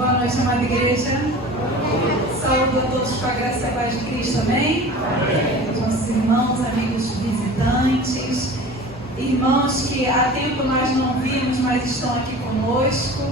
Boa noite, amada igreja. Saúdo a todos com a graça e a paz de Cristo, amém? Os nossos irmãos, amigos visitantes, irmãos que há tempo nós não vimos, mas estão aqui conosco,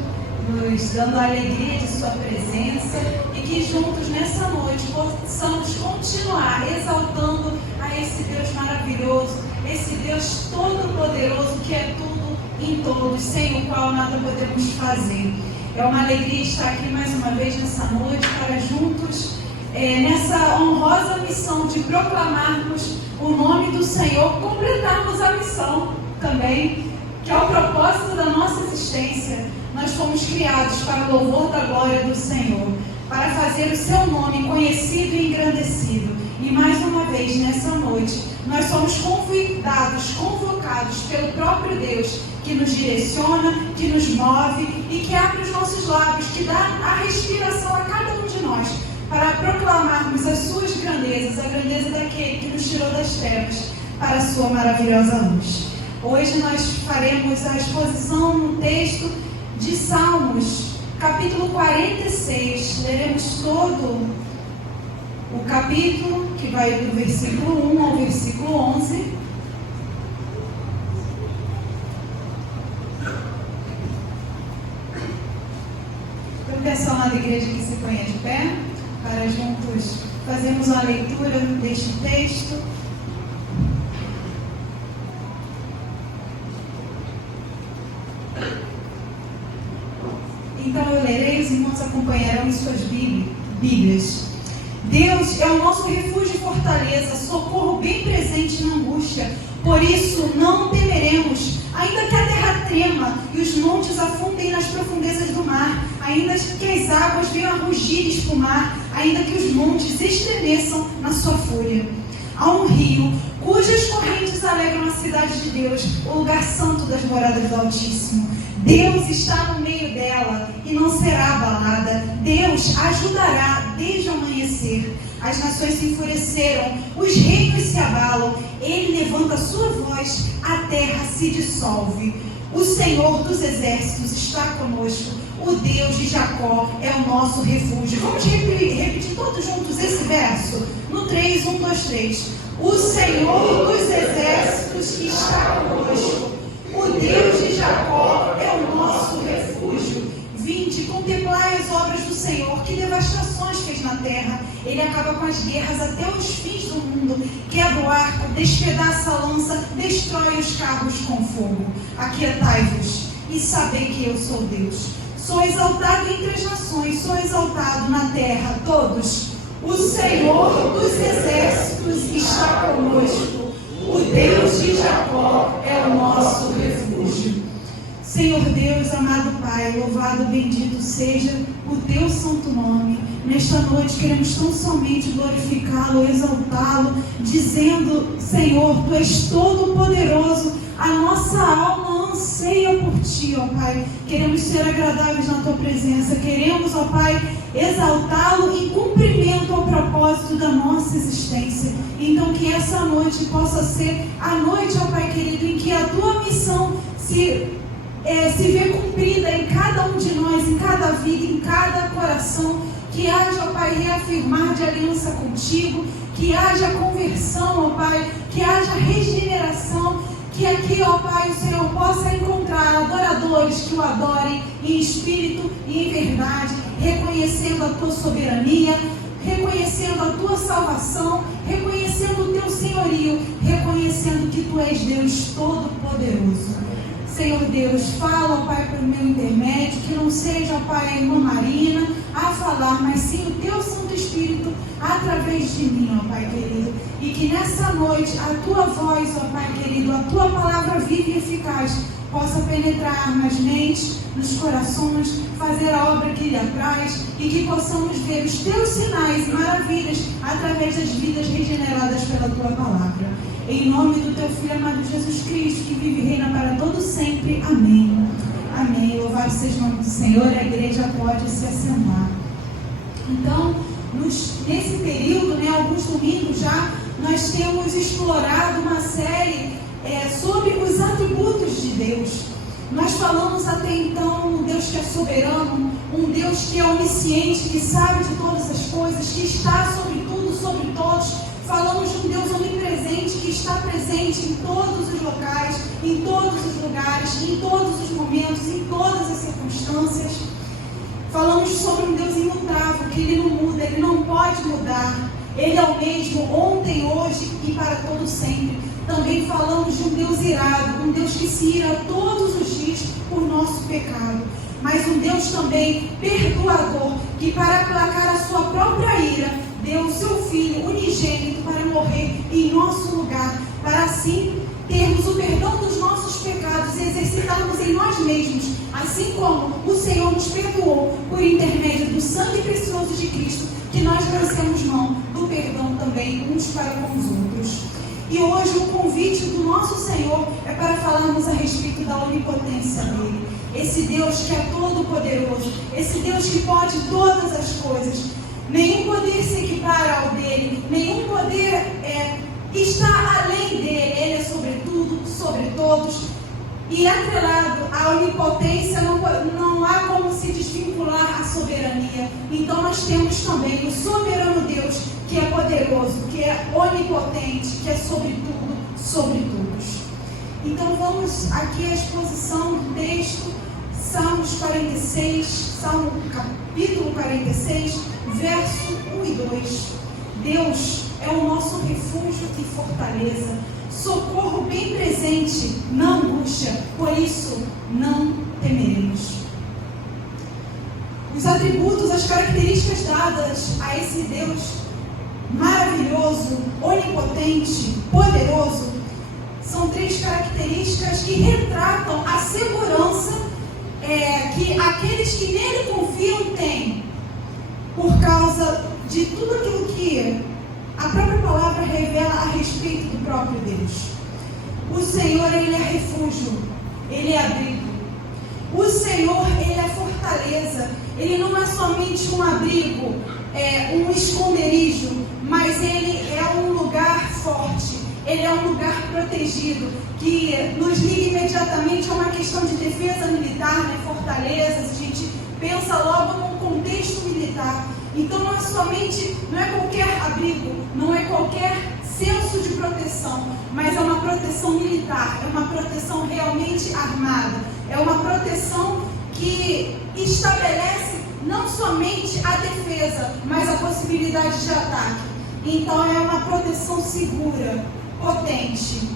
nos dando a alegria de sua presença, e que juntos nessa noite possamos continuar exaltando a esse Deus maravilhoso, esse Deus todo-poderoso que é tudo em todos, sem o qual nada podemos fazer. É uma alegria estar aqui mais uma vez nessa noite para juntos, nessa honrosa missão de proclamarmos o nome do Senhor, completarmos a missão também, que é o propósito da nossa existência. Nós fomos criados para o louvor da glória do Senhor, para fazer o seu nome conhecido e engrandecido. E mais uma vez nessa noite, nós somos convidados, convocados pelo próprio Deus, que nos direciona, que nos move e que abre os nossos lábios, que dá a respiração a cada um de nós, para proclamarmos as suas grandezas, a grandeza daquele que nos tirou das trevas para a sua maravilhosa luz. Hoje nós faremos a exposição no texto de Salmos, capítulo 46. Leremos todo o capítulo, que vai do versículo 1 ao versículo 11. Eu peço a amada igreja que se ponha de pé, para juntos fazermos uma leitura deste texto. Então eu lerei, os irmãos acompanharão em suas Bíblias. Deus é o nosso refúgio e fortaleza, socorro bem presente na angústia. Por isso não temeremos, ainda que a terra trema e os montes afundem nas profundezas do mar, ainda que as águas venham a rugir e espumar, ainda que os montes estremeçam na sua fúria. Há um rio cujas correntes alegram a cidade de Deus, o lugar santo das moradas do Altíssimo. Deus está no meio dela e não será abalada. Deus ajudará desde o amanhecer. As nações se enfureceram, os reinos se abalam. Ele levanta a sua voz, a terra se dissolve. O Senhor dos exércitos está conosco. O Deus de Jacó é o nosso refúgio. Vamos repetir todos juntos esse verso? No 3, 1, 2, 3. O Senhor dos exércitos está conosco. O Deus de Jacó é o nosso refúgio. Vinde, contemplai as obras do Senhor, que devastações fez na terra. Ele acaba com as guerras até os fins do mundo, quebra o arco, despedaça a lança, destrói os carros com fogo. Aquietai-vos e sabei que eu sou Deus. Sou exaltado entre as nações, sou exaltado na terra, todos. O Senhor dos exércitos está conosco. O Deus de Jacó é o nosso refúgio. Senhor Deus, amado Pai, louvado, bendito seja o teu santo nome. Nesta noite queremos tão somente glorificá-lo, exaltá-lo, dizendo: Senhor, tu és todo poderoso, a nossa alma anseia por ti, ó Pai. Queremos ser agradáveis na tua presença, queremos, ó Pai, exaltá-lo em cumprimento ao propósito da nossa existência. Então que essa noite possa ser a noite, ó Pai querido, em que a tua missão se vê cumprida em cada um de nós, em cada vida, em cada coração. Que haja, ó Pai, reafirmar de aliança contigo, que haja conversão, ó Pai, que haja regeneração, que aqui, ó Pai, o Senhor possa encontrar adoradores que o adorem em espírito e em verdade, reconhecendo a tua soberania, reconhecendo a tua salvação, reconhecendo o teu senhorio, reconhecendo que tu és Deus todo-poderoso. Senhor Deus, fala, ó Pai, pelo meu intermédio, que não seja, ó Pai, a irmã Marina a falar, mas sim o teu Santo Espírito através de mim, ó Pai querido. E que nessa noite a tua voz, ó Pai querido, a tua palavra viva e eficaz possa penetrar nas mentes, nos corações, fazer a obra que lhe apraz, e que possamos ver os teus sinais e maravilhas através das vidas regeneradas pela tua palavra. Em nome do teu Filho amado Jesus Cristo, que vive e reina para todo sempre. Amém. Amém. Louvado seja o nome do Senhor. A igreja pode se assentar. Então, nesse período, alguns domingos já, nós temos explorado uma série sobre os atributos de Deus. Nós falamos até então um Deus que é soberano, um Deus que é onisciente, que sabe de todas as coisas, que está sobre tudo, sobre todos. Falamos de um Deus onipresente, que está presente em todos os locais, em todos os lugares, em todos os momentos, em todas as circunstâncias. Falamos sobre um Deus imutável, que Ele não muda, Ele não pode mudar. Ele é o mesmo ontem, hoje e para todo sempre. Também falamos de um Deus irado, um Deus que se ira todos os dias por nosso pecado. Mas um Deus também perdoador, que para aplacar a sua própria ira, deu o seu Filho unigênito para morrer em nosso lugar, para assim termos o perdão dos nossos pecados e exercitarmos em nós mesmos, assim como o Senhor nos perdoou por intermédio do sangue precioso de Cristo, que nós lancemos mão do perdão também uns para com os outros. E hoje o convite do nosso Senhor é para falarmos a respeito da onipotência dele. Esse Deus que é todo poderoso, esse Deus que pode todas as coisas. Nenhum poder se equipara ao dele, nenhum poder está além dele. Ele é sobre tudo, sobre todos. E atrelado à onipotência, não há como se desvincular a soberania. Então nós temos também o soberano Deus, que é poderoso, que é onipotente, que é sobre tudo, sobre todos. Então vamos aqui à exposição do texto, Salmos 46, Salmo capítulo 46, verso 1 e 2. Deus é o nosso refúgio e fortaleza, socorro bem presente na angústia, por isso não temeremos. Os atributos, as características dadas a esse Deus maravilhoso, onipotente, poderoso, são 3 características que retratam a segurança que aqueles que nele confiam têm, por causa de tudo aquilo que a própria palavra revela a respeito do próprio Deus. O Senhor, Ele é refúgio, Ele é abrigo. O Senhor, Ele é fortaleza. Ele não é somente um abrigo, um esconderijo, mas Ele é um lugar forte. Ele é um lugar protegido, que nos liga imediatamente a uma questão de defesa militar, né? Fortalezas, a gente pensa logo num contexto militar. Então não é qualquer abrigo, não é qualquer senso de proteção, mas é uma proteção militar, é uma proteção realmente armada, é uma proteção que estabelece não somente a defesa, mas a possibilidade de ataque. Então é uma proteção segura, potente.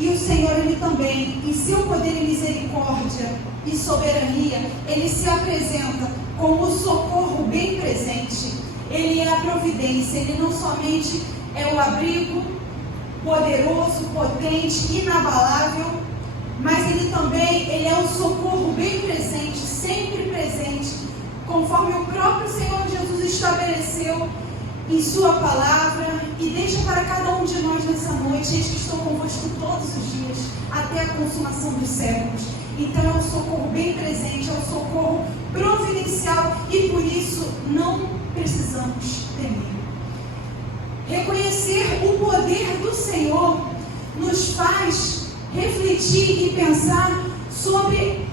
E o Senhor, Ele também, em seu poder e misericórdia e soberania, Ele se apresenta como o socorro bem presente. Ele é a providência, Ele não somente é o abrigo poderoso, potente, inabalável, mas Ele também é o socorro bem presente, sempre presente, conforme o próprio Senhor Jesus estabeleceu em sua palavra, e deixa para cada um de nós nessa noite: eis que estou convosco todos os dias, até a consumação dos séculos. Então é um socorro bem presente, é um socorro providencial, e por isso não precisamos temer. Reconhecer o poder do Senhor nos faz refletir e pensar sobre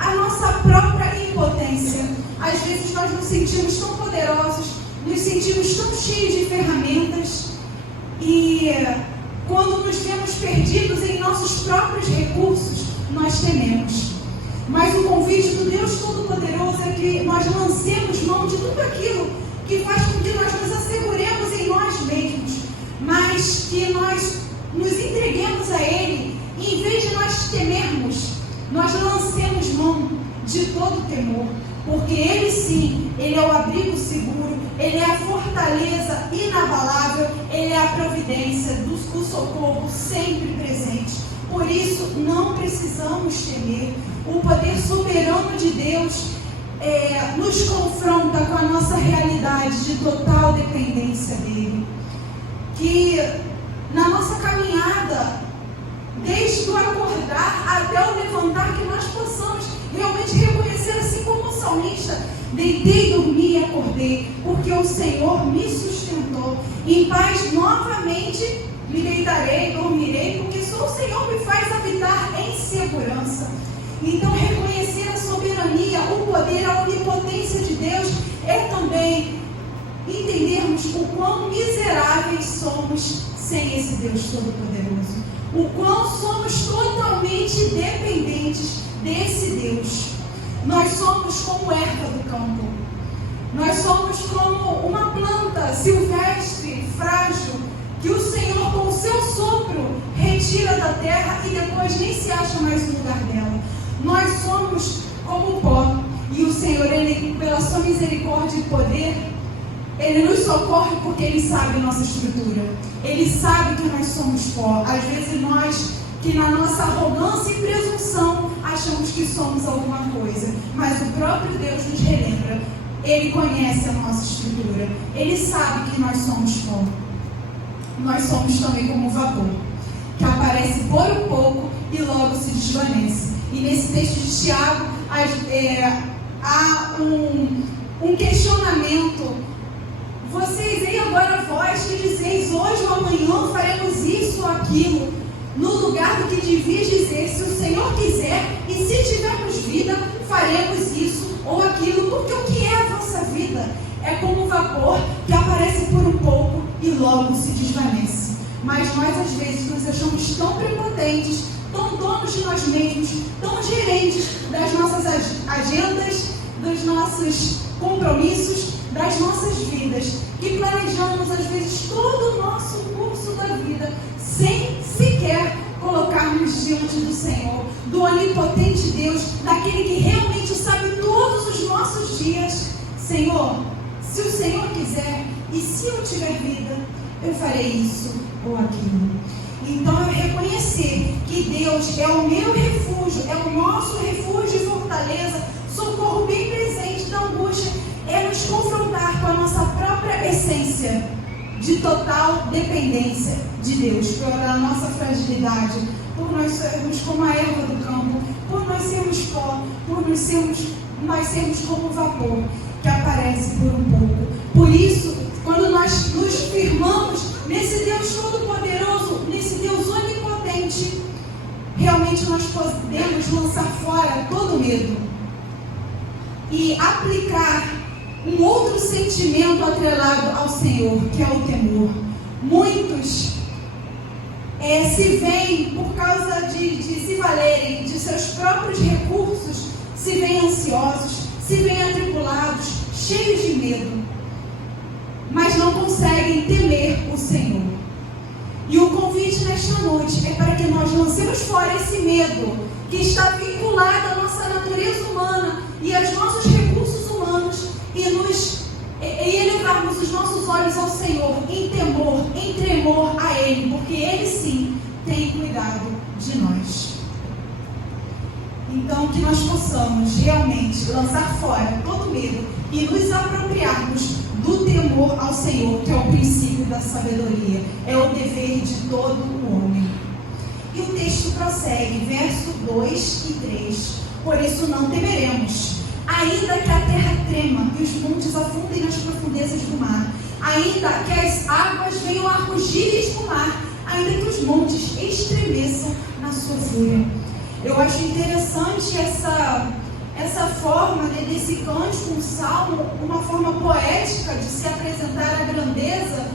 a nossa própria impotência. Às vezes nós nos sentimos tão poderosos, nos sentimos tão cheios de ferramentas, e quando nos vemos perdidos em nossos próprios recursos, nós tememos. Mas o convite do Deus Todo-Poderoso é que nós lancemos mão de tudo aquilo que faz com que nós nos asseguremos em nós mesmos, mas que nós nos entreguemos a Ele, e em vez de nós temermos, nós lancemos mão de todo temor, porque Ele sim, Ele é o abrigo seguro, Ele é a fortaleza inabalável, Ele é a providência do socorro sempre presente. Por isso não precisamos temer. O poder soberano de Deus nos confronta com a nossa realidade de total dependência dEle. Que na nossa caminhada, desde o acordar até o levantar, que nós possamos realmente reconhecer, assim como o salmista: deitei, dormi e acordei, porque o Senhor me sustentou. Em paz novamente me deitarei, dormirei, porque só o Senhor me faz habitar em segurança. Então, reconhecer a soberania, o poder, a onipotência de Deus é também entendermos o quão miseráveis somos sem esse Deus Todo-Poderoso. O quão somos totalmente dependentes desse Deus. Nós somos como erva do campo. Nós somos como uma planta silvestre, frágil, que o Senhor, com o seu sopro, retira da terra e depois nem se acha mais no lugar dela. Nós somos como pó. E o Senhor, Ele, pela sua misericórdia e poder, Ele nos socorre porque Ele sabe a nossa estrutura. Ele sabe que nós somos pó. Às vezes nós, que na nossa arrogância e presunção, achamos que somos alguma coisa. Mas o próprio Deus nos relembra. Ele conhece a nossa estrutura. Ele sabe que nós somos pó. Nós somos também como vapor, que aparece por um pouco e logo se desvanece. E nesse texto de Tiago, há um questionamento. Vocês, e agora vós que dizeis, hoje ou amanhã faremos isso ou aquilo, no lugar do que devias dizer, se o Senhor quiser, e se tivermos vida, faremos isso ou aquilo, porque o que é a vossa vida? É como um vapor que aparece por um pouco e logo se desvanece. Mas nós às vezes nos achamos tão prepotentes, tão donos de nós mesmos, tão gerentes das nossas agendas, dos nossos compromissos, das nossas vidas, que planejamos às vezes todo o nosso curso da vida sem sequer colocarmos diante do Senhor, do onipotente Deus, daquele que realmente sabe todos os nossos dias. Senhor, se o Senhor quiser e se eu tiver vida, eu farei isso ou aquilo. Então é reconhecer que Deus é o meu refúgio, é o nosso refúgio e fortaleza, socorro bem presente da angústia, é nos confrontar com a nossa própria essência de total dependência de Deus, pela nossa fragilidade, por nós sermos como a erva do campo, por nós sermos pó, por nós sermos como vapor que aparece por um pouco. Por isso, quando nós nos firmamos nesse Deus Todo-Poderoso, nesse Deus onipotente, realmente nós podemos lançar fora todo medo e aplicar um outro sentimento atrelado ao Senhor, que é o temor. Muitos se veem, por causa de se valerem de seus próprios recursos, se veem ansiosos, se veem atribulados, cheios de medo, mas não conseguem temer o Senhor. E o convite nesta noite é para que nós lancemos fora esse medo que está vinculado à nossa natureza humana e aos nossos recursos humanos e elevarmos os nossos olhos ao Senhor em temor, em tremor a Ele, porque Ele sim tem cuidado de nós. Então, que nós possamos realmente lançar fora todo medo e nos apropriarmos do temor ao Senhor, que é o princípio da sabedoria, é o dever de todo o homem. E o texto prossegue, verso 2 e 3. Por isso não temeremos, ainda que a terra trema e os montes afundem nas profundezas do mar, ainda que as águas venham a rugir e espumar, ainda que os montes estremeçam na sua fúria. Eu acho interessante essa forma desse cântico, um salmo, uma forma poética de se apresentar a grandeza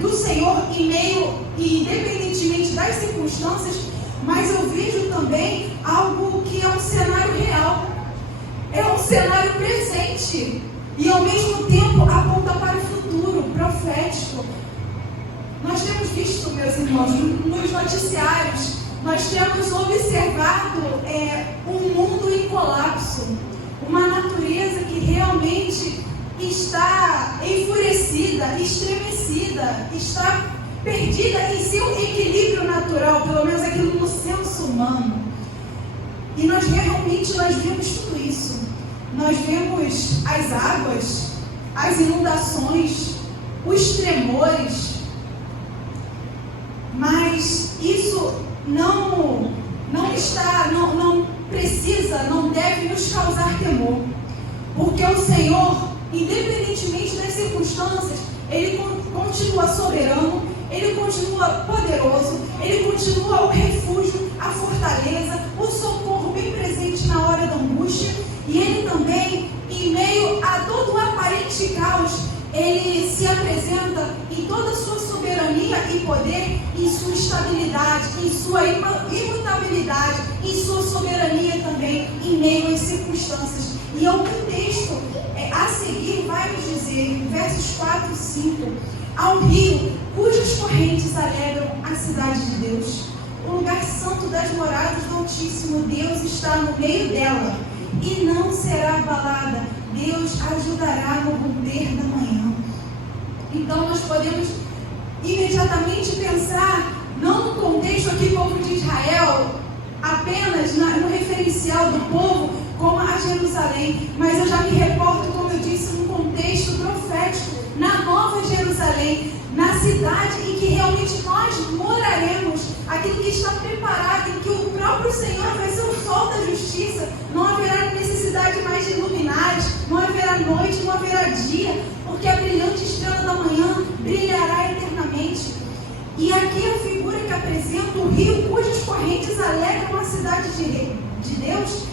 do Senhor em meio e independentemente das circunstâncias, mas eu vejo também algo que é um cenário real, é um cenário presente e ao mesmo tempo aponta para o futuro profético. Nós temos visto, meus irmãos, nos noticiários, nós temos observado um mundo em colapso, uma natureza que realmente está enfurecida, estremecida, está perdida em seu equilíbrio natural, pelo menos aquilo no senso humano. E nós vemos tudo isso. Nós vemos as águas, as inundações, os tremores, mas isso não precisa, não deve nos causar temor, porque o Senhor, independentemente das circunstâncias, Ele continua soberano, Ele continua poderoso, Ele continua o refúgio, a fortaleza, o socorro bem presente na hora da angústia. E Ele também, em meio a todo o aparente caos, Ele se apresenta em toda a sua soberania e poder, em sua estabilidade, em sua imutabilidade, em sua soberania também, em meio às circunstâncias. E é o que o texto a seguir vai nos dizer, versos 4 e 5, há um rio cujas correntes alegram a cidade de Deus, o lugar santo das moradas do Altíssimo. Deus está no meio dela e não será abalada. Deus ajudará no romper da manhã. Então nós podemos imediatamente pensar, não no contexto aqui, povo de Israel, apenas no referencial do povo, como a Jerusalém, mas eu já me reporto, como eu disse, num contexto profético, na Nova Jerusalém, na cidade em que realmente nós moraremos, aquilo que está preparado, em que o próprio Senhor vai ser o sol da justiça. Não haverá necessidade mais de luminares, não haverá noite, não haverá dia, porque a brilhante estrela da manhã brilhará eternamente. E aqui a figura que apresenta o rio cujas correntes alegram a cidade de Deus.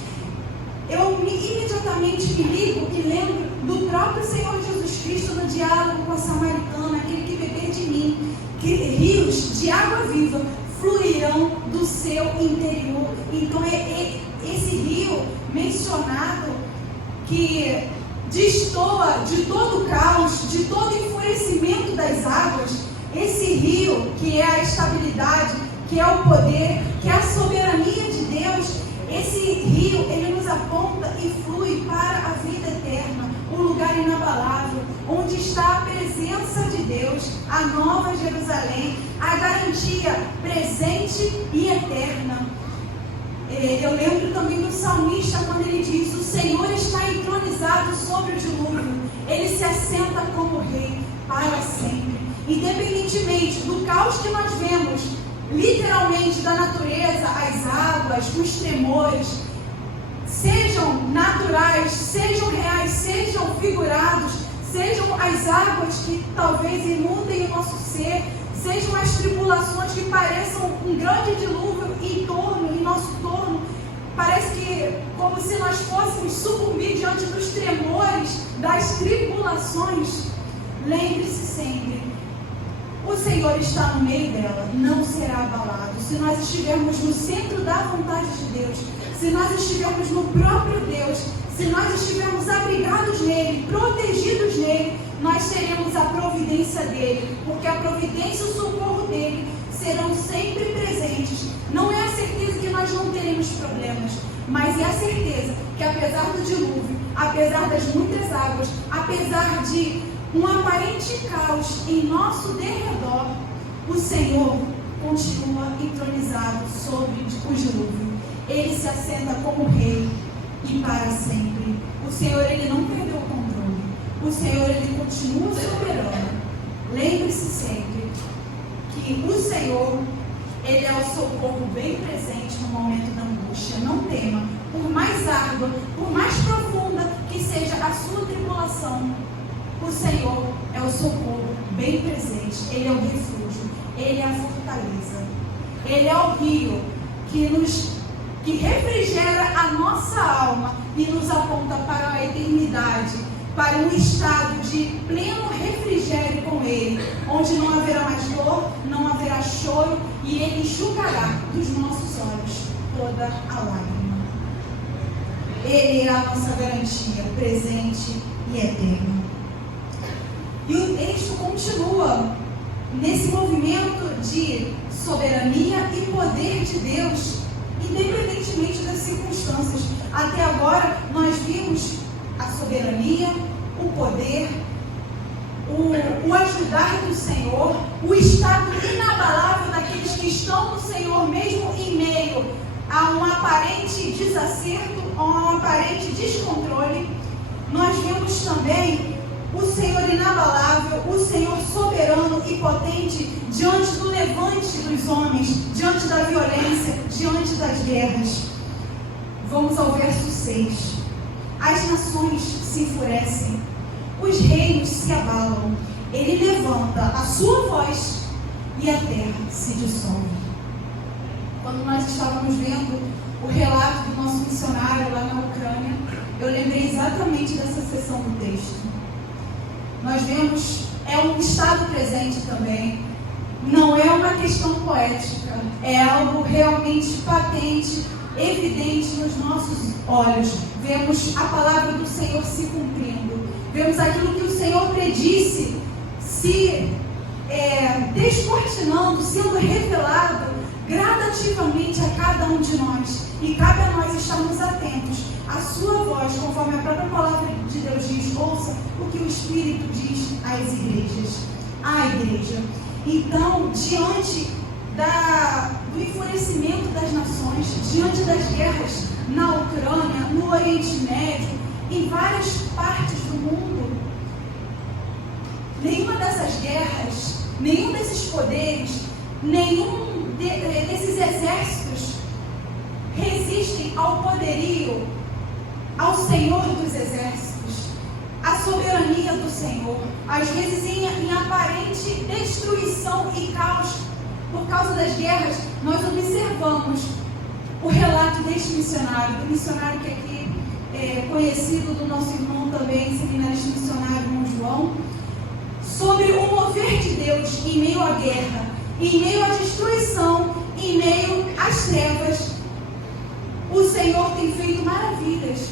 Eu imediatamente me ligo e lembro do próprio Senhor Jesus Cristo no diálogo com a samaritana, aquele que beber de mim, que rios de água viva fluirão do seu interior. Então esse rio mencionado, que destoa de todo o caos, de todo o enfurecimento das águas, esse rio que é a estabilidade, que é o poder, que é a soberania de Deus, esse rio, ele nos aponta e flui para a vida eterna, um lugar inabalável, onde está a presença de Deus, a Nova Jerusalém, a garantia presente e eterna. Eu lembro também do salmista quando ele diz: o Senhor está entronizado sobre o dilúvio, Ele se assenta como rei para sempre. Independentemente do caos que nós vemos, literalmente da natureza, as águas, os tremores, sejam naturais, sejam reais, sejam figurados, sejam as águas que talvez inundem o nosso ser, sejam as tribulações que pareçam um grande dilúvio em nosso torno, parece que como se nós fôssemos sucumbir diante dos tremores, das tribulações. Lembre-se sempre, o Senhor está no meio dela, não será abalado. Se nós estivermos no centro da vontade de Deus, se nós estivermos no próprio Deus, se nós estivermos abrigados nele, protegidos nele, nós teremos a providência dele, porque a providência e o socorro dele serão sempre presentes. Não é a certeza que nós não teremos problemas, mas é a certeza que apesar do dilúvio, apesar das muitas águas, apesar de um aparente caos em nosso derredor, o Senhor continua entronizado sobre o dilúvio. Ele se assenta como rei e para sempre. O Senhor, ele não perdeu o controle. O Senhor, ele continua soberano. Lembre-se sempre que o Senhor, ele é o socorro bem presente no momento da angústia. Não tema, por mais árdua, por mais profunda que seja a sua tribulação, o Senhor é o socorro bem presente. Ele é o refúgio, ele é a fortaleza, ele é o rio que refrigera a nossa alma e nos aponta para a eternidade, para um estado de pleno refrigério com ele, onde não haverá mais dor, não haverá choro, e ele enxugará dos nossos olhos toda a lágrima. Ele é a nossa garantia presente e eterna. E o texto continua nesse movimento de soberania e poder de Deus, independentemente das circunstâncias. Até agora nós vimos a soberania, o poder, o ajudar do Senhor, o estado inabalável daqueles que estão no Senhor, mesmo em meio a um aparente desacerto, a um aparente descontrole. Nós vimos também o Senhor inabalável, o Senhor soberano e potente diante do levante dos homens, diante da violência, diante das guerras. Vamos ao verso 6. As nações se enfurecem, os reinos se abalam. Ele levanta a sua voz e a terra se dissolve. Quando nós estávamos vendo o relato do nosso missionário lá na Ucrânia, eu lembrei exatamente dessa seção do texto. Nós vemos, é um estado presente também, não é uma questão poética, é algo realmente patente, evidente nos nossos olhos. Vemos a palavra do Senhor se cumprindo, vemos aquilo que o Senhor predisse se descortinando, sendo revelado gradativamente a cada um de nós. E cabe a nós estarmos atentos à sua voz, conforme a própria palavra de Deus diz. Ouça o que o Espírito diz às igrejas, à igreja. Então, diante do enfurecimento das nações, diante das guerras na Ucrânia, no Oriente Médio, em várias partes do mundo, nenhuma dessas guerras, nenhum desses poderes, nenhum desses exércitos resistem ao poderio, ao Senhor dos exércitos, à soberania do Senhor. Às vezes em aparente destruição e caos por causa das guerras, nós observamos o relato deste missionário, do missionário que aqui é conhecido, do nosso irmão também, seminarista missionário, irmão João, sobre o mover de Deus em meio à guerra, em meio à destruição, em meio às trevas. O Senhor tem feito maravilhas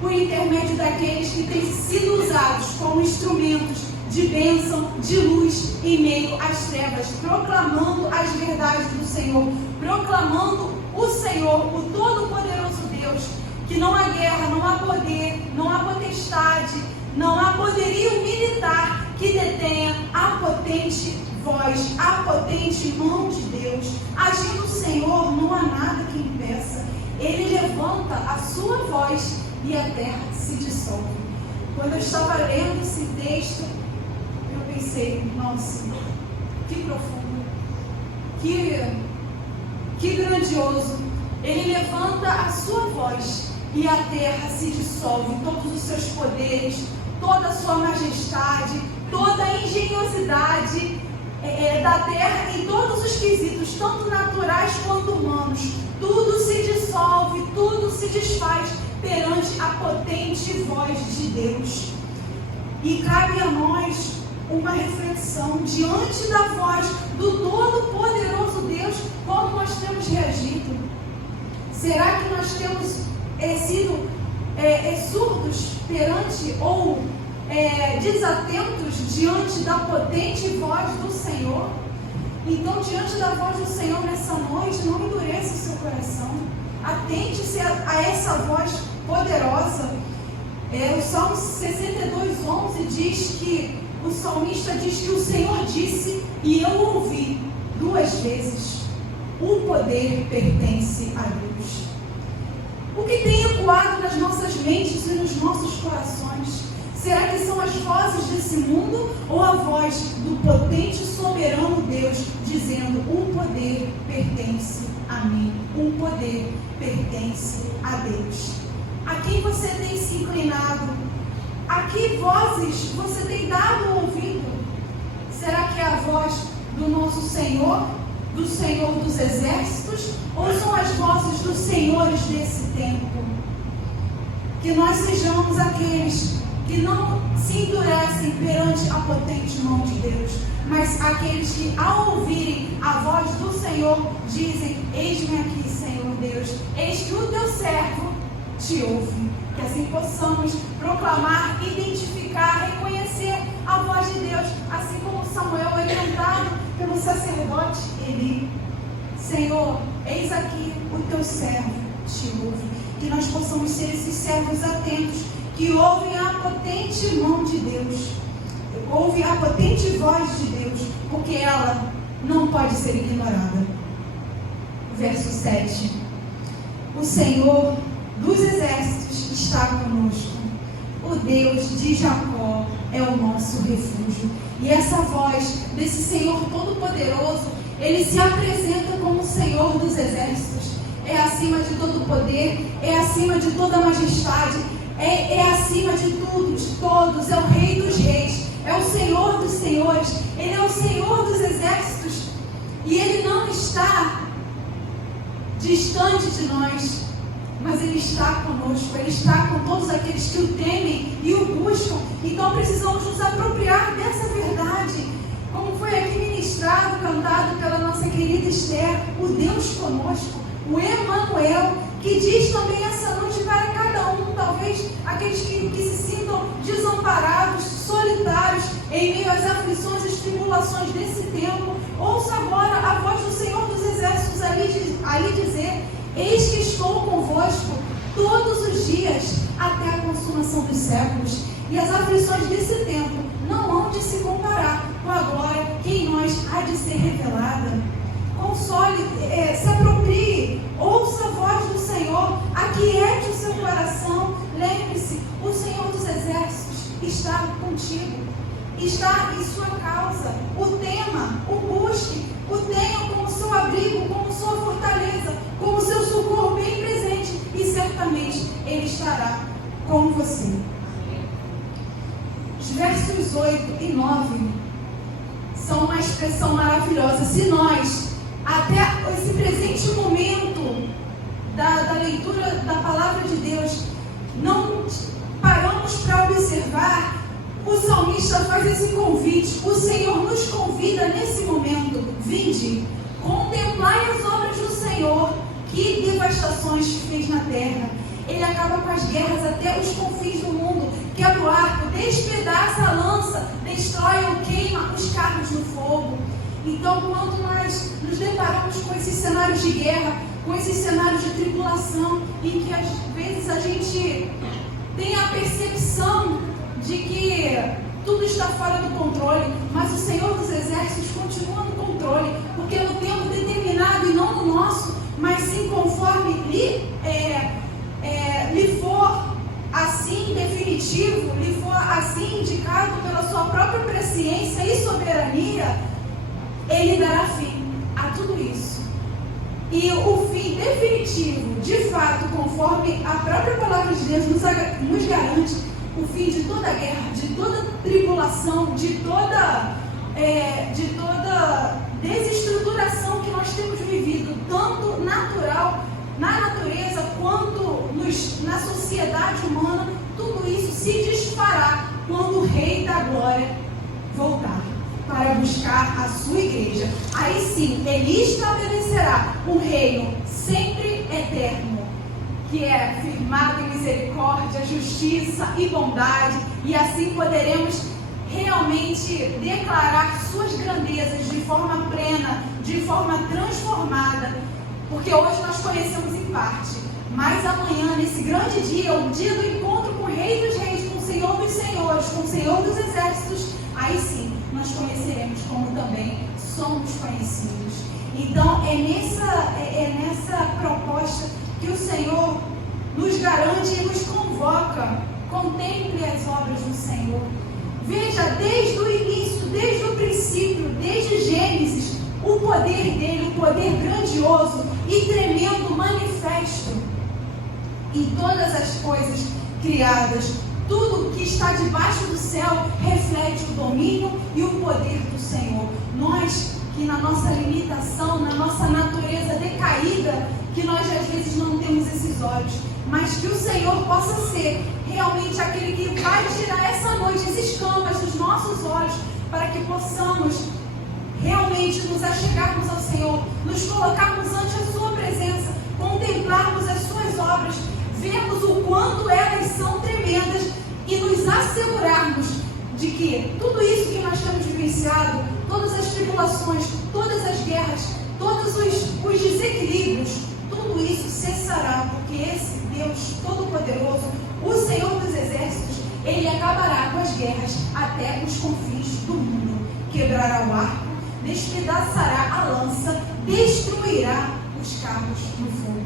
por intermédio daqueles que têm sido usados como instrumentos de bênção, de luz em meio às trevas, proclamando as verdades do Senhor, proclamando o Senhor, o Todo-Poderoso Deus, que não há guerra, não há poder, não há potestade, não há poderio militar que detenha a potente voz, a potente mão de Deus. Agindo o Senhor, não há nada que impeça. Ele levanta a sua voz e a terra se dissolve. Quando eu estava lendo esse texto, eu pensei, nossa, que profundo, que grandioso. Ele levanta a sua voz e a terra se dissolve, todos os seus poderes, toda a sua majestade, toda a engenhosidade da terra em todos os quesitos, tanto naturais quanto humanos. Tudo se dissolve, tudo se desfaz perante a potente voz de Deus. E cabe a nós uma reflexão diante da voz do Todo-Poderoso Deus, como nós temos reagido. Será que nós temos sido surdos perante ou desatentos diante da potente voz do Senhor? Então, diante da voz do Senhor nessa noite, não endureça o seu coração. Atente-se a essa voz poderosa. O Salmo 62:11 diz que o salmista diz que o Senhor disse e eu ouvi 2 vezes: o poder pertence a Deus. O que tem ecoado nas nossas mentes e nos nossos corações? Será que são as vozes desse mundo ou a voz do potente e soberano Deus dizendo: o poder pertence a mim, o poder pertence a Deus? A quem você tem se inclinado? A que vozes você tem dado ouvido? Será que é a voz do nosso Senhor, do Senhor dos exércitos, ou são as vozes dos senhores desse tempo? Que nós sejamos aqueles que não se endurecem perante a potente mão de Deus, mas aqueles que, ao ouvirem a voz do Senhor, dizem: eis-me aqui, Senhor Deus, eis que o teu servo te ouve. Que assim possamos proclamar, identificar, reconhecer a voz de Deus, assim como Samuel, orientado pelo sacerdote Eli: Senhor, eis aqui o teu servo te ouve. Que nós possamos ser esses servos atentos, que ouvem a potente mão de Deus, ouvem a potente voz de Deus, porque ela não pode ser ignorada. Verso 7: o Senhor dos exércitos está conosco, o Deus de Jacó é o nosso refúgio. E essa voz desse Senhor Todo-Poderoso, ele se apresenta como o Senhor dos exércitos. É acima de todo poder, é acima de toda majestade, é acima de tudo, de todos, é o Rei dos Reis, é o Senhor dos senhores, Ele é o Senhor dos exércitos, e Ele não está distante de nós, mas Ele está conosco, Ele está com todos aqueles que o temem e o buscam. Então precisamos nos apropriar dessa verdade, como foi aqui ministrado, cantado pela nossa querida Esther, o Deus conosco, o Emanuel, que diz também essa noite para cada um, talvez aqueles que se sintam desamparados, solitários, em meio às aflições e tribulações desse tempo. Ouça agora a voz do Senhor dos Exércitos ali dizer: eis que estou convosco todos os dias até a consumação dos séculos. E as aflições desse tempo não hão de se comparar com a glória que em nós há de ser revelada. Console, se aproprie, ouça a voz do Senhor, aquiete o seu coração. Lembre-se, o Senhor dos Exércitos está contigo, está em sua causa. O tema, o busque, o tenha como seu abrigo, como sua fortaleza, como seu socorro bem presente, e certamente Ele estará com você. Os versos 8 e 9 são uma expressão maravilhosa. Se nós, até esse presente momento da leitura da palavra de Deus, não paramos para observar, o salmista faz esse convite. O Senhor nos convida nesse momento: vinde, contemplai as obras do Senhor, que devastações fez na terra. Ele acaba com as guerras até os confins do mundo, quebra o arco, despedaça a lança, destrói ou queima os carros no fogo. Então, quando nós nos deparamos com esses cenários de guerra, com esses cenários de tribulação, em que às vezes a gente tem a percepção de que tudo está fora do controle, mas o Senhor dos Exércitos continua no controle, porque é no tempo determinado e não no nosso, mas sim conforme lhe for assim definitivo, lhe for assim indicado pela sua própria presciência e soberania, Ele dará fim a tudo isso. E o fim definitivo, de fato, conforme a própria palavra de Deus nos garante, o fim de toda guerra, de toda tribulação, de toda desestruturação que nós temos vivido, tanto natural, na natureza, quanto na sociedade humana, tudo isso se desfará quando o Rei da Glória voltar para buscar a sua igreja. Aí sim, Ele estabelecerá um reino sempre eterno, que é firmado em misericórdia, justiça e bondade, e assim poderemos realmente declarar suas grandezas de forma plena, de forma transformada, porque hoje nós conhecemos em parte, mas amanhã, nesse grande dia, o dia do encontro com o Rei dos Reis, com o Senhor dos Senhores, com o Senhor dos Exércitos, aí sim nós conheceremos como também somos conhecidos. Então é nessa proposta que o Senhor nos garante e nos convoca: contemple as obras do Senhor. Veja, desde o início, desde o princípio, desde Gênesis, o poder dele, o poder grandioso e tremendo manifesto em todas as coisas criadas. Tudo que está debaixo do céu reflete o domínio e o poder do Senhor. Nós, que na nossa limitação, na nossa natureza decaída, que nós às vezes não temos esses olhos, mas que o Senhor possa ser realmente aquele que vai tirar essa noite as escamas dos nossos olhos, para que possamos realmente nos achegarmos ao Senhor, nos colocarmos ante a sua presença, contemplarmos as suas obras, vermos o quanto elas são tremendas e nos assegurarmos de que tudo isso que nós temos vivenciado, todas as tribulações, todas as guerras, todos os desequilíbrios, tudo isso cessará, porque esse Deus Todo-Poderoso, o Senhor dos Exércitos, Ele acabará com as guerras até os confins do mundo, quebrará o arco, despedaçará a lança, destruirá os carros no fogo.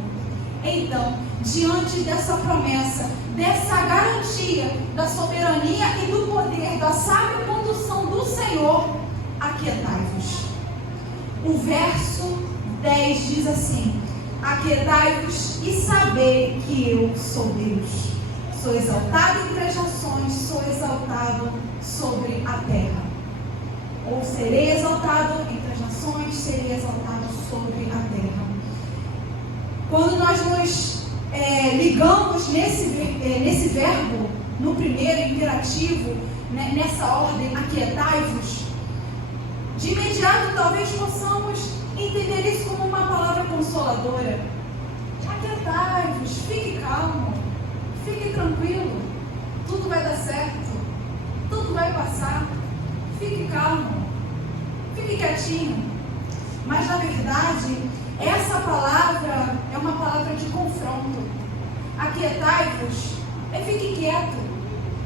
Então, diante dessa promessa, dessa garantia da soberania e do poder, da sábia condução do Senhor, aquietai-vos. O verso 10 diz assim: aquietai-vos e sabei que eu sou Deus. Sou exaltado entre as nações, sou exaltado sobre a terra. Ou serei exaltado entre as nações, serei exaltado sobre a terra. Quando nós nos ligamos nesse verbo, no primeiro imperativo, né, nessa ordem, aquietai-vos, de imediato talvez possamos entender isso como uma palavra consoladora. Aquietai-vos, fique calmo, fique tranquilo, tudo vai dar certo, tudo vai passar, fique calmo, fique quietinho. Mas na verdade, essa palavra é uma palavra de confronto. Aquietai-vos, fique quieto,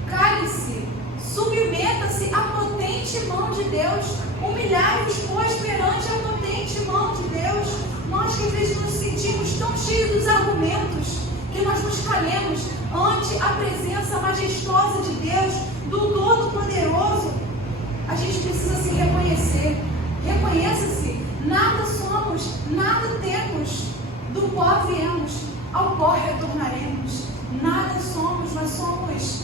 cale-se, submeta-se à potente mão de Deus, humilhai-vos, pois, perante a potente mão de Deus. Nós que às vezes nos sentimos tão cheios dos argumentos, que nós nos calemos ante a presença majestosa de Deus, do Todo-Poderoso. A gente precisa se reconhecer. Reconheça-se, nada somos, nada temos, do pó viemos, ao pó retornaremos. Nada somos, nós somos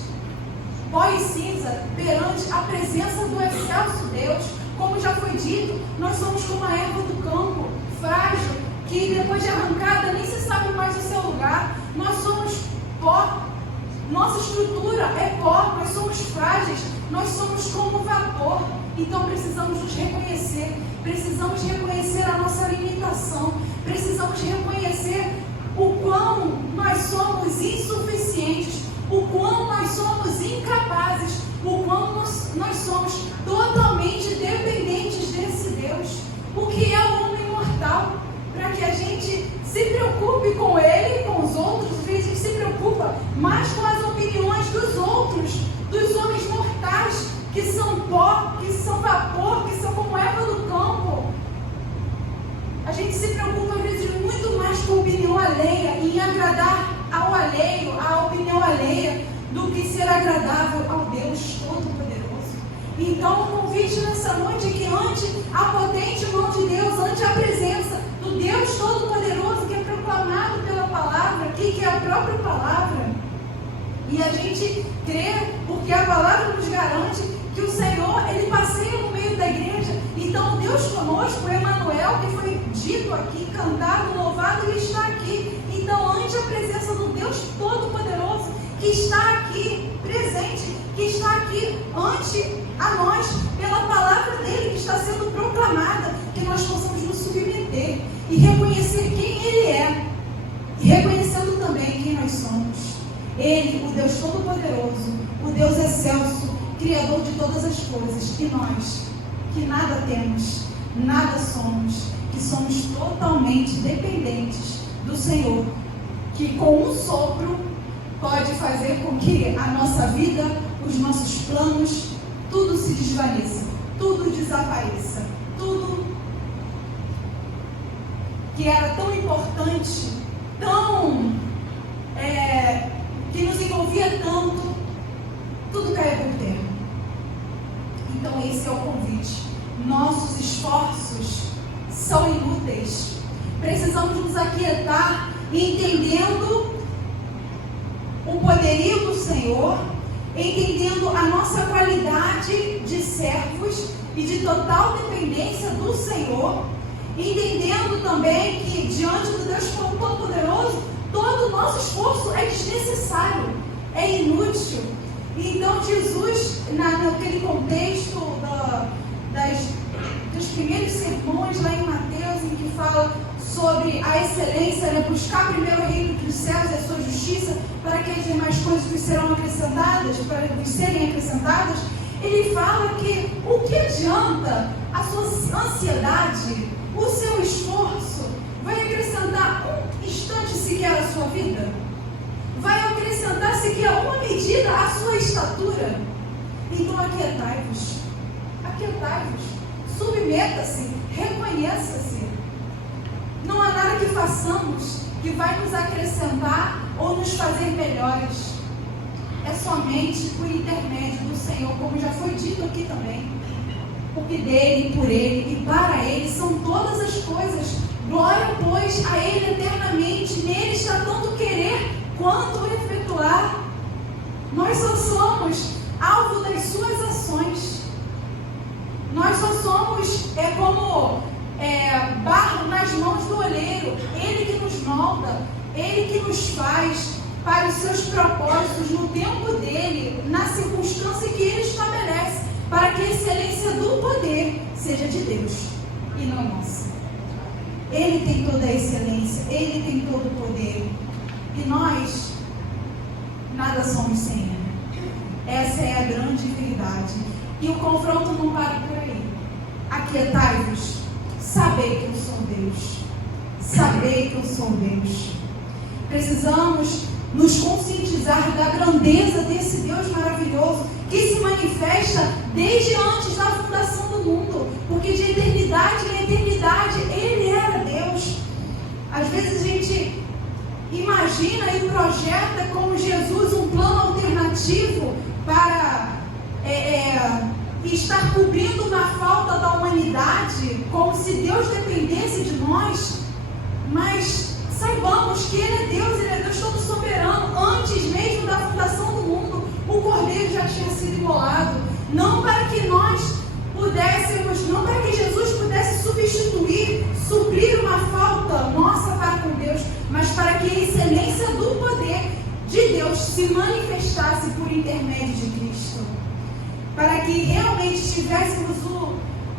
pó e cinza perante a presença do excelso Deus. Como já foi dito, nós somos como a erva do campo, frágil, que depois de arrancada nem se sabe mais o seu lugar. Nós somos pó, nossa estrutura é pó, nós somos frágeis, nós somos como vapor. Então precisamos nos reconhecer, precisamos reconhecer a nossa limitação, precisamos reconhecer o quão nós somos insuficientes, o quão nós somos incapazes, o quão nós somos totalmente dependentes desse Deus. O que é o homem mortal? Para que a gente se preocupe com ele e com os outros, a gente se preocupa mais com as opiniões dos outros, dos homens mortais, que são pó, que são vapor, que são como erva do campo. A gente se preocupa, às vezes, muito mais com a opinião alheia, em agradar ao alheio, à opinião alheia, do que ser agradável ao Deus Todo-Poderoso. Então, o convite nessa noite é que ante a potente mão de Deus, ante a presença do Deus Todo-Poderoso, que é proclamado pela palavra, que é a própria palavra, e a gente crê, porque a palavra nos garante que o Senhor, ele passeia no meio da igreja. Então, Deus conosco, o Emanuel, que foi dito aqui, cantado, louvado, ele está aqui. Então, ante a presença do Deus Todo-Poderoso, que está aqui presente, que está aqui ante a nós, pela palavra dele que está sendo proclamada, que nós possamos nos submeter e reconhecer quem ele é, e reconhecendo também quem nós somos. Ele, o Deus Todo-Poderoso, o Deus excelso, Criador de todas as coisas, e nós, que nada temos, nada somos, que somos totalmente dependentes do Senhor, que com um sopro pode fazer com que a nossa vida, os nossos planos, tudo se desvaneça, tudo desapareça, tudo que era tão importante, que nos envolvia tanto, tudo cai por terra. Então esse é o convite. Nossos esforços são inúteis. Precisamos nos aquietar, entendendo o poderio do Senhor, entendendo a nossa qualidade de servos e de total dependência do Senhor, entendendo também que diante do Deus Todo-Poderoso, todo o nosso esforço é desnecessário, é inútil. Então Jesus, naquele contexto dos primeiros sermões lá em Mateus, em que fala sobre a excelência, buscar primeiro o reino dos céus e a sua justiça, para que as demais coisas que serão acrescentadas, para que serem acrescentadas, ele fala que o que adianta a sua ansiedade, o seu esforço, vai acrescentar um instante sequer à sua vida? Vai acrescentar sequer uma medida à sua estatura? Então aquietai-vos, submeta-se, reconheça-se. Não há nada que façamos que vai nos acrescentar ou nos fazer melhores. É somente por intermédio do Senhor, como já foi dito aqui também. Porque dele, por ele e para ele são todas as coisas. Glória, pois, a ele eternamente. Nele está tanto querer quanto efetuar. Nós só somos alvo das suas ações. Nós só somos como barro nas mãos do olheiro. Ele que nos molda, Ele que nos faz para os seus propósitos no tempo dele, na circunstância que ele estabelece, para que a excelência do poder seja de Deus e não nossa. Ele tem toda a excelência, Ele tem todo o poder, e nós nada somos sem Ele. Essa é a grande verdade. E o confronto não para por aí. Aquietai-vos, sabei que eu sou Deus. Sabei que eu sou Deus. Precisamos nos conscientizar da grandeza desse Deus maravilhoso, que se manifesta desde antes da fundação do mundo, porque de eternidade em eternidade Ele era Deus. Às vezes a gente imagina e projeta como Jesus um plano alternativo para estar cobrindo uma falta da humanidade, como se Deus dependesse de nós. Mas saibamos que Ele é Deus todo soberano. Antes mesmo da fundação do mundo, o Cordeiro já tinha sido imolado, não para que nós pudéssemos, não para que Jesus pudesse suprir uma falta nossa para com Deus, mas para que a excelência do poder de Deus se manifestasse por intermédio de Cristo, para que realmente tivéssemos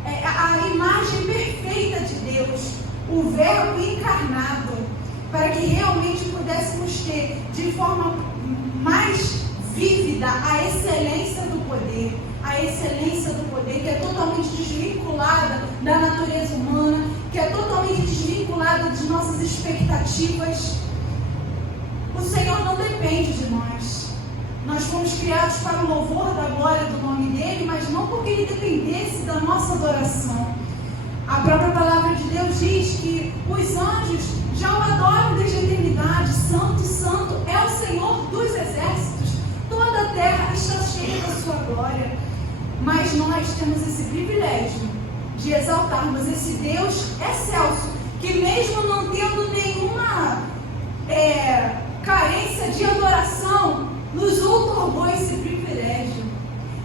a imagem perfeita de Deus, o Verbo encarnado, para que realmente pudéssemos ter de forma mais vívida a excelência do poder, que é totalmente desvinculada da natureza humana, que é totalmente desvinculada de nossas expectativas. O Senhor não depende de nós. Nós fomos criados para o louvor da glória do nome dEle, mas não porque Ele dependesse da nossa adoração. A própria palavra de Deus diz que os anjos já o adoram desde a eternidade. Santo, santo é o Senhor dos exércitos. Toda a terra está cheia da sua glória. Mas nós temos esse privilégio de exaltarmos esse Deus excelso, que mesmo não tendo nenhuma carência de adoração, nos outorgou esse privilégio.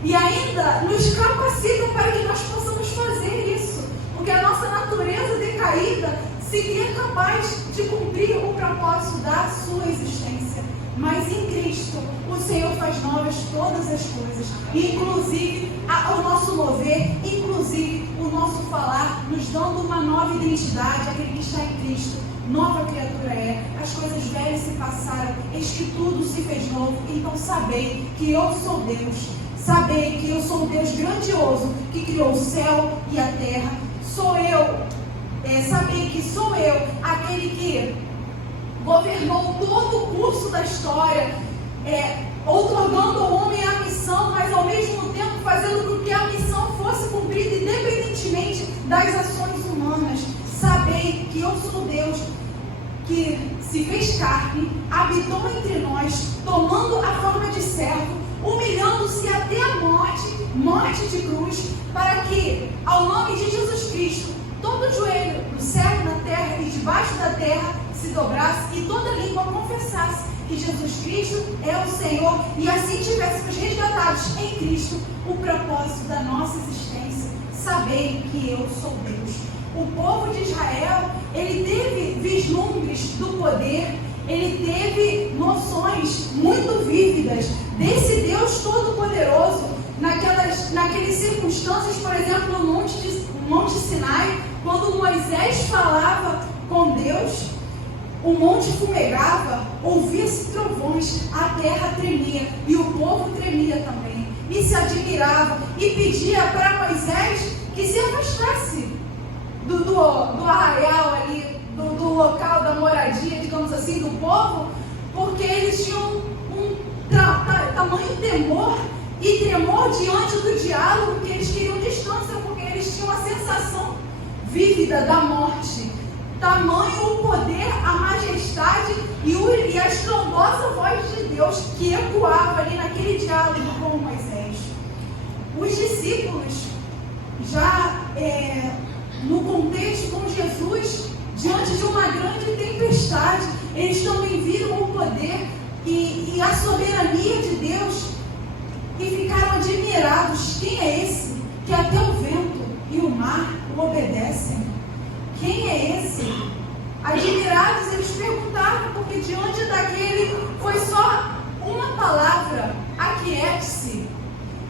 E ainda nos capacita para que nós possamos fazer isso. Porque a nossa natureza decaída seria capaz de cumprir o propósito da sua existência. Mas em Cristo, o Senhor faz novas todas as coisas, inclusive o nosso mover, inclusive o nosso falar, nos dando uma nova identidade. Aquele que está em Cristo, nova criatura é. As coisas velhas se passaram, eis que tudo se fez novo. Então sabei que eu sou Deus, sabei que eu sou um Deus grandioso, que criou o céu e a terra. Sou eu, sabei que sou eu, aquele que governou todo o curso da história, outorgando ao homem a missão, mas ao mesmo tempo fazendo com que a missão fosse cumprida independentemente das ações humanas. Sabei que eu sou Deus, que se fez carne, habitou entre nós, tomando a forma de servo, humilhando-se até a morte de cruz, para que, ao nome de Jesus Cristo, todo joelho no céu, na terra e debaixo da terra se dobrasse e toda língua confessasse que Jesus Cristo é o Senhor, e assim tivéssemos resgatados em Cristo o propósito da nossa existência. Sabei que eu sou Deus. O povo de Israel, ele teve vislumbres do poder, ele teve noções muito vívidas desse Deus todo-poderoso, naquelas circunstâncias, por exemplo, no Monte Sinai, quando Moisés falava com Deus, o monte fumegava, ouvia-se trovões, a terra tremia e o povo tremia também, e se admirava e pedia para Moisés que se afastasse do arraial ali, do local da moradia, digamos assim, do povo, porque eles tinham um tamanho temor e tremor diante do diálogo, que eles queriam distância, porque eles tinham a sensação vívida da morte. Tamanho o poder, a majestade e a estrondosa voz de Deus que ecoava ali naquele diálogo com Moisés. Os discípulos, já no contexto com Jesus, diante de uma grande tempestade, eles também viram o poder e a soberania de Deus admirados: quem é esse que até o vento e o mar o obedecem? Quem é esse? Admirados, eles perguntaram, porque diante daquele foi só uma palavra: aquiete-se.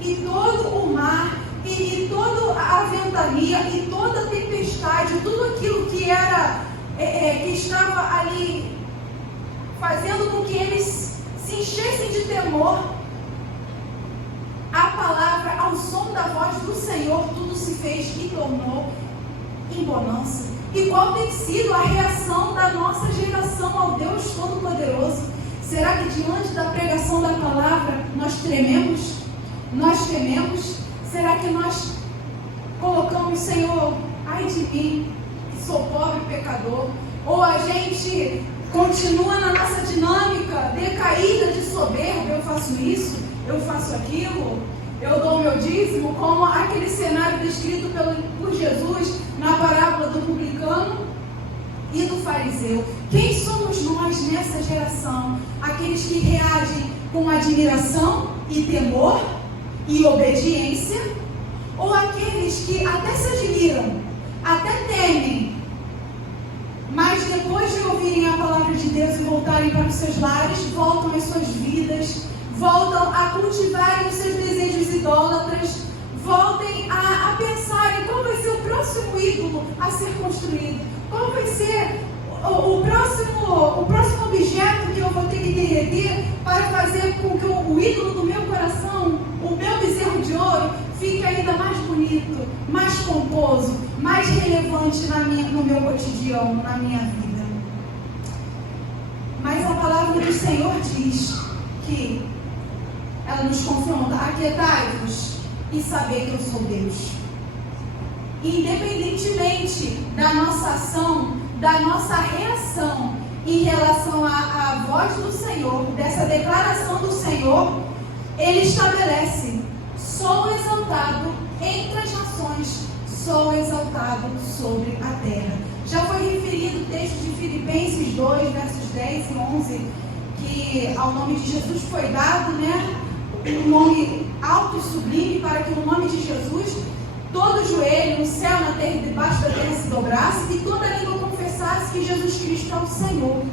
E todo o mar, e toda a ventania, e toda a tempestade, tudo aquilo que era, que estava ali fazendo com que eles se enchessem de temor, a palavra, ao som da voz do Senhor, tudo se fez e tornou em bonança. E qual tem sido a reação da nossa geração ao Deus Todo-Poderoso? Será que diante da pregação da palavra nós trememos? Nós tememos? Será que nós colocamos: Senhor, ai de mim, que sou pobre e pecador? Ou a gente continua na nossa dinâmica decaída de soberba: eu faço isso, eu faço aquilo, eu dou meu dízimo, como aquele cenário descrito por Jesus na parábola do publicano e do fariseu? Quem somos nós nessa geração? Aqueles que reagem com admiração e temor e obediência, ou aqueles que até se admiram, até temem, mas depois de ouvirem a palavra de Deus e voltarem para os seus lares, voltam às suas vidas, voltam a cultivarem os seus desejos idólatras, voltem a pensarem qual vai ser o próximo ídolo a ser construído, qual vai ser o próximo objeto que eu vou ter que derreter para fazer com que o ídolo do meu coração, o meu bezerro de ouro, fique ainda mais bonito, mais pomposo, mais relevante no meu cotidiano, na minha vida. Mas a palavra do Senhor diz que ela nos confronta: aquietai-vos e saber que eu sou Deus. Independentemente da nossa ação, da nossa reação em relação à voz do Senhor, dessa declaração do Senhor, Ele estabelece: sou exaltado entre as nações, sou exaltado sobre a terra. Já foi referido o texto de Filipenses 2, versos 10 e 11, que ao nome de Jesus foi dado, um nome alto e sublime, para que no nome de Jesus todo joelho no céu, na terra e debaixo da terra se dobrasse e toda língua confessasse que Jesus Cristo é o Senhor.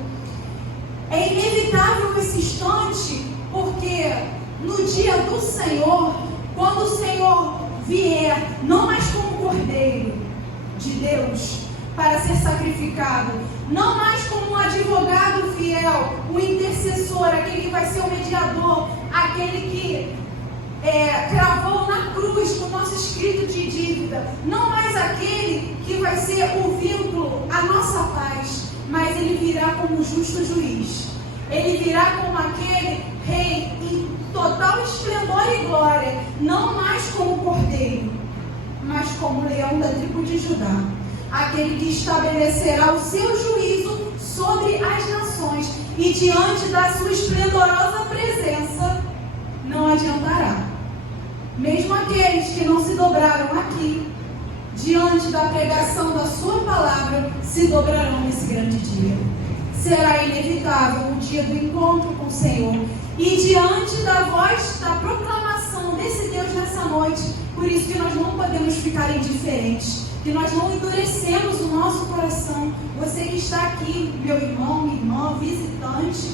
É inevitável esse instante, porque no dia do Senhor, quando o Senhor vier, não mais como cordeiro de Deus para ser sacrificado, não mais como um advogado fiel, um intercessor, aquele que vai ser o mediador, aquele que cravou na cruz o nosso escrito de dívida, não mais aquele que vai ser o vínculo, a nossa paz, mas Ele virá como justo juiz. Ele virá como aquele rei em total esplendor e glória, não mais como cordeiro, mas como leão da tribo de Judá, aquele que estabelecerá o seu juízo sobre as nações, e diante da sua esplendorosa presença não adiantará. Mesmo aqueles que não se dobraram aqui, diante da pregação da sua palavra, se dobrarão nesse grande dia. Será inevitável o dia do encontro com o Senhor. E diante da voz, da proclamação desse Deus nessa noite, por isso que nós não podemos ficar indiferentes, que nós não endurecemos o nosso coração. Você que está aqui, meu irmão, minha irmã, visitante,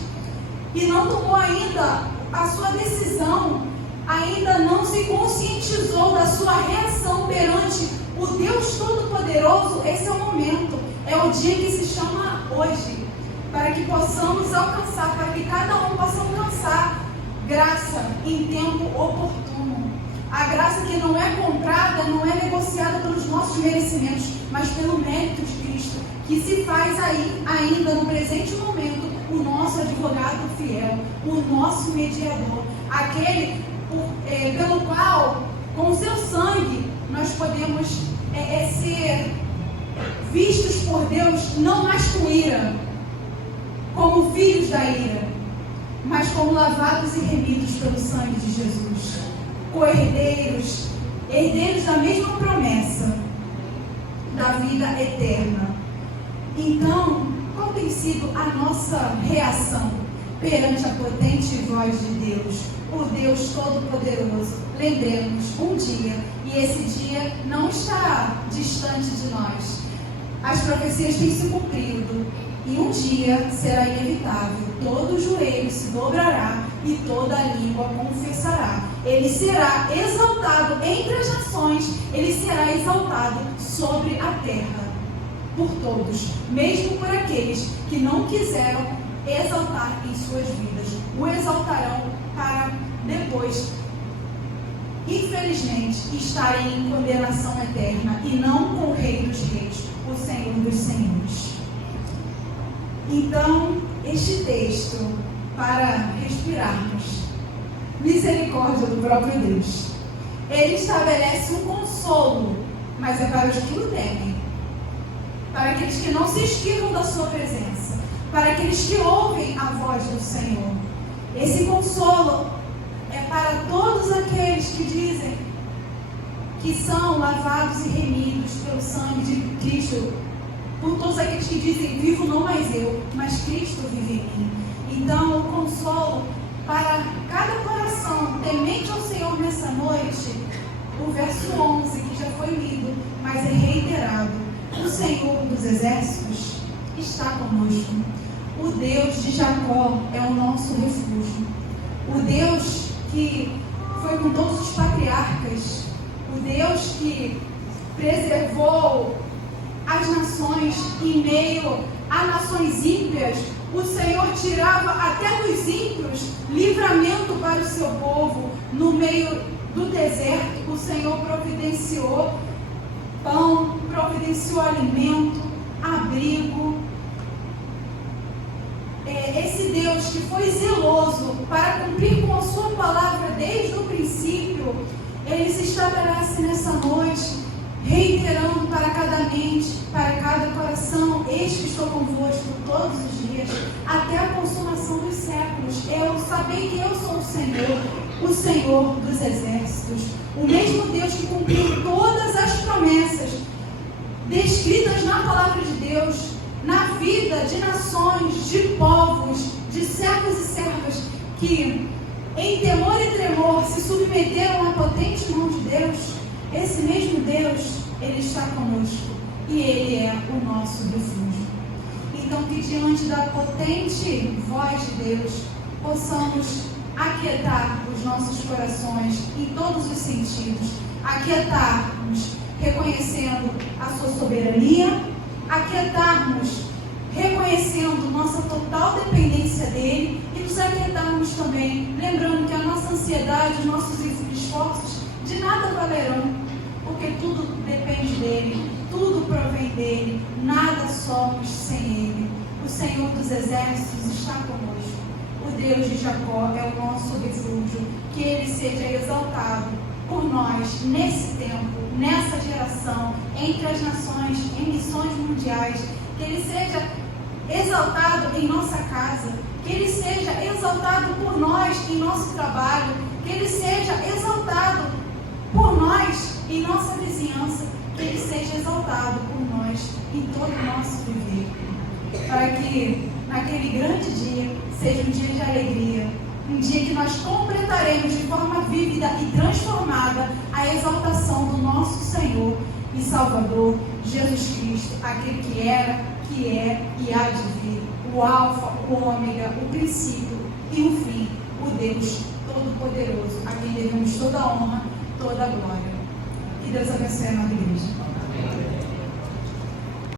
e não tomou ainda a sua decisão, ainda não se conscientizou da sua reação perante o Deus Todo-Poderoso, esse é o momento, é o dia que se chama hoje, para que possamos alcançar, para que cada um possa alcançar graça em tempo oportuno. A graça que não é comprada, não é negociada pelos nossos merecimentos, mas pelo mérito de Cristo, que se faz aí, ainda no presente momento, o nosso advogado fiel, o nosso mediador, aquele pelo qual, com o seu sangue, nós podemos ser vistos por Deus, não mais com ira, como filhos da ira, mas como lavados e remidos pelo sangue de Jesus, co-herdeiros, herdeiros da mesma promessa da vida eterna. Então, tem sido a nossa reação perante a potente voz de Deus? o Deus Todo-Poderoso. Lembremos, um dia, e esse dia não está distante de nós. As profecias têm se cumprido, e um dia será inevitável. Todo joelho se dobrará e toda língua confessará. Ele será exaltado entre as nações, ele será exaltado sobre a terra, por todos, mesmo por aqueles que não quiseram exaltar em suas vidas. O exaltarão para depois, infelizmente, estarem em condenação eterna e não com o Rei dos Reis, o Senhor dos Senhores. Então, este texto, para respirarmos, misericórdia do próprio Deus, ele estabelece um consolo, mas é para os que o temem, para aqueles que não se esquivam da sua presença, para aqueles que ouvem a voz do Senhor. Esse consolo é para todos aqueles que dizem que são lavados e remidos pelo sangue de Cristo, por todos aqueles que dizem: vivo não mais eu, mas Cristo vive em mim. Então, o consolo para cada coração temente ao Senhor nessa noite, o verso 11, que já foi lido, mas é reiterado: o Senhor dos Exércitos está conosco. O Deus de Jacó é o nosso refúgio. O Deus que foi com todos os patriarcas, o Deus que preservou as nações em meio a nações ímpias. O Senhor tirava até dos ímpios livramento para o seu povo. No meio do deserto, o Senhor providenciou pão, providenciou alimento, abrigo. Esse Deus que foi zeloso para cumprir com a sua palavra desde o princípio, ele se estabelece nessa noite, reiterando para cada mente, para cada coração: eis que estou convosco todos os dias, até a consumação dos séculos. Eu sabei que eu sou o Senhor dos Exércitos, o mesmo Deus que cumpriu todas as promessas descritas na palavra de Deus, na vida de nações, de povos, de servos e servas que, em temor e tremor, se submeteram à potente mão de Deus. Esse mesmo Deus, ele está conosco e ele é o nosso refúgio. Então, que diante da potente voz de Deus, possamos aquietar os nossos corações em todos os sentidos, aquietarmos reconhecendo a sua soberania, aquietarmos reconhecendo nossa total dependência dele e nos aquietarmos também, lembrando que a nossa ansiedade, os nossos esforços de nada valerão, porque tudo depende dele, tudo provém dele, nada somos sem ele. O Senhor dos Exércitos está conosco. O Deus de Jacó é o nosso refúgio. Que ele seja exaltado por nós nesse tempo, nessa geração, entre as nações, em missões mundiais. Que ele seja exaltado em nossa casa, que ele seja exaltado por nós em nosso trabalho, que ele seja exaltado por nós em nossa vizinhança, que ele seja exaltado por nós em todo o nosso viver, para que naquele grande dia seja um dia de alegria, um dia que nós completaremos de forma vívida e transformada a exaltação do nosso Senhor e Salvador, Jesus Cristo, aquele que era, que é e há de vir, o Alfa, o Ômega, o princípio e o fim, o Deus Todo-Poderoso, a quem devemos toda a honra, toda a glória. Que Deus abençoe a nossa igreja.